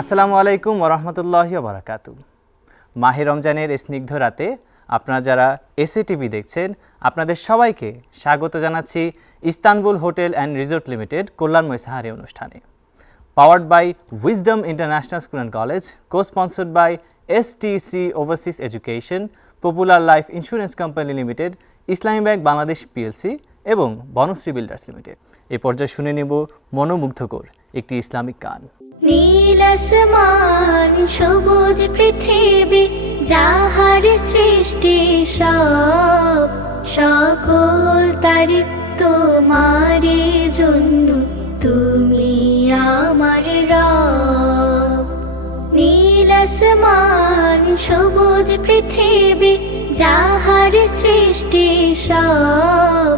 আসসালামু আলাইকুম ওরহমতুল্লাহি ওবারাকাতু। মাহে রমজানের স্নিগ্ধ রাতে আপনারা যারা এসএ টিভি দেখছেন, আপনাদের সবাইকে স্বাগত জানাচ্ছি Istanbul Hotel and Resort Limited কল্যাণময় সাহারি অনুষ্ঠানে। Powered by Wisdom International School and College, co sponsored by STC Overseas Education, Popular Life Insurance Company Limited, Islami Bank Bangladesh PLC এবং বনশ্রী বিল্ডার্স লিমিটেড। এই পর্যায়ে শুনে নেব মনোমুগ্ধকর একটি ইসলামিক গান। নীল আসমান সবুজ পৃথিবী, যাহার সৃষ্টি সব, সকল তারিফ তোমারই জন্য, তুমি আমার রব। নীল আসমান সবুজ পৃথিবী, যাহার সৃষ্টি সব,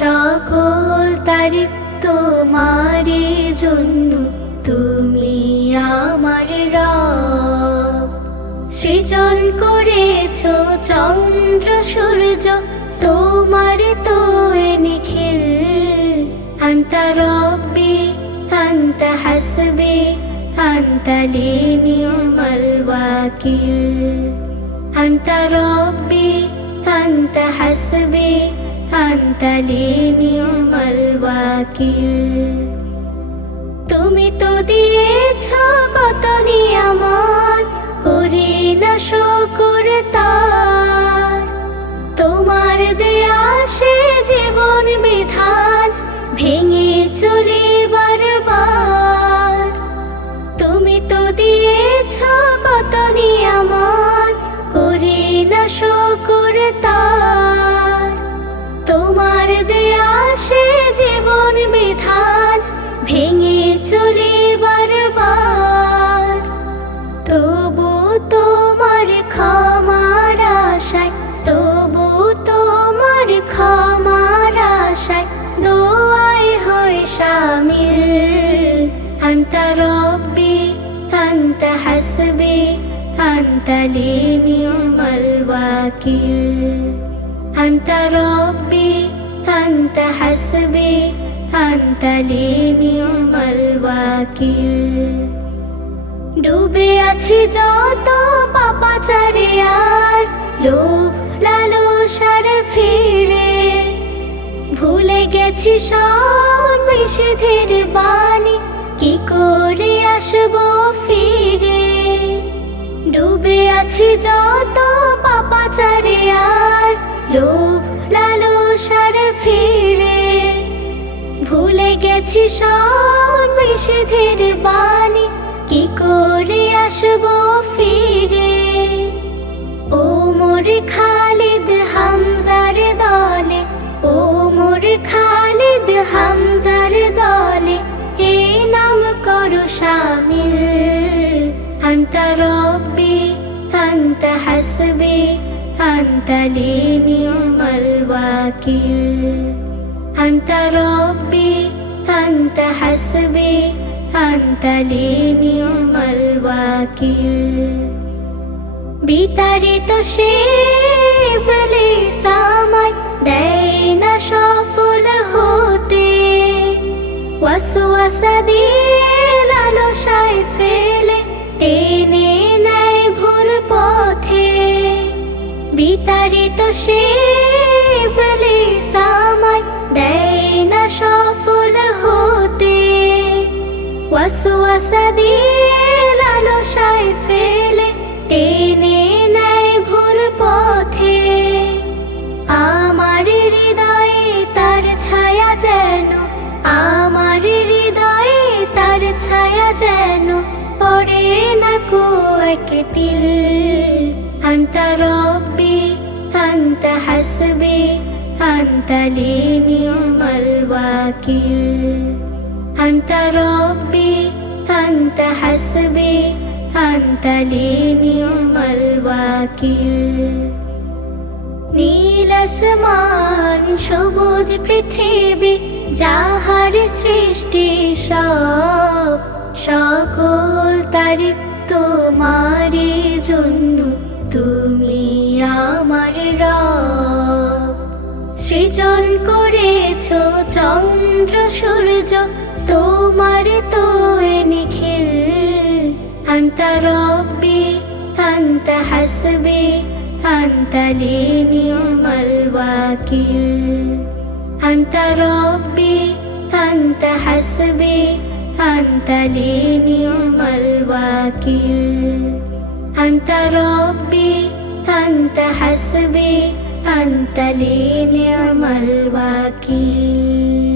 সকল তারিফ তোমারই জন্য, তুমি আমার রব। সৃজন করেছ চন্দ্র সূর্য, তোমার তো নিখিল। আনতা রব্বি আনতা হাসবি আনতা লি নি'মাল ওয়াকিল। আনতা রব্বি আনতা হাসবি আনতা লি নি'মাল ওয়াকিল। তুমি তো দিয়েছ কত নিয়ামত, করি না শুকর তার। তোমার দেয়া সে জীবন বিধান, ভেঙে চলে বারবার। তুমি তো দিয়েছ কত নিয়ামত, করি না শুকর তার। তোমার দেয়া সে জীবন বিধান, ভেঙে চলে বারবার। তবু তোমার ক্ষমার আশায়, তবু তোমার ক্ষমার আশায়, দোয়ায় হয় শামিল। আনতা রব্বি আনতা হাসবি আনতা লি নি'মাল ওয়াকিল। আনতা রব্বি আনতা হাসবি আনতা লি নি'মাল ওয়াকিল। ডুবে আছি যত পাপাচারে আর, লোভ লালসার ভিড়ে, ভুলে গেছি সব নিষেধের বাণী, কি করে আসবো ফিরে। ডুবে আছি যত পাপাচারে আর, লোভ লালসার ভিড়ে, ভুলে গেছি সব নিষেধের বাণী, কি করে আসবো ফিরে। ও মোর খালিদ হামজার দলে, ও মোর খালিদ হামজার দলে, এ নাম করো শামিল। আনতা রব্বি আনতা হাসবি আনতা লি নি'মাল ওয়াকিল। আনতা রব্বি আনতা হাসবি আনতা লি নি'মাল ওয়াকিল। বিতাড়িত সে ইবলিস আমায় দেয় না সফল হতে, ওয়াসওয়াসা দিয়ে লালসায় ফেলে টেনে নেয় ভুল পথে। বিতাড়িত সে ইবলিস আমায় দেয় না সফল হতে, ওয়াসওয়াসা দিয়ে লালসায় ফেলে টেনে নেয় ভুল পথে। আমার হৃদয়ে তার ছায়া যেন, আমার হৃদয়ে তার ছায়া যেন, পড়ে না কো একতিল। আনতা রব্বি আনতা হাসবি আনতা লি নি'মাল ওয়াকিল। আনতা রব্বি আনতা হাসবি আনতা লি নি'মাল ওয়াকিল। নীল আসমান সবুজ পৃথিবী, যাহার সৃষ্টি সব, সকল তারিফ তোমারই জন্য, তুমি আমার রব। সৃজন করেছ চন্দ্র সূর্য, তোমার তো নিখিল। أنت ربي أنت حسبي أنت لي نعم الوكيل أنت ربي أنت حسبي أنت لي نعم الوكيل أنت ربي أنت حسبي أنت لي نعم الوكيل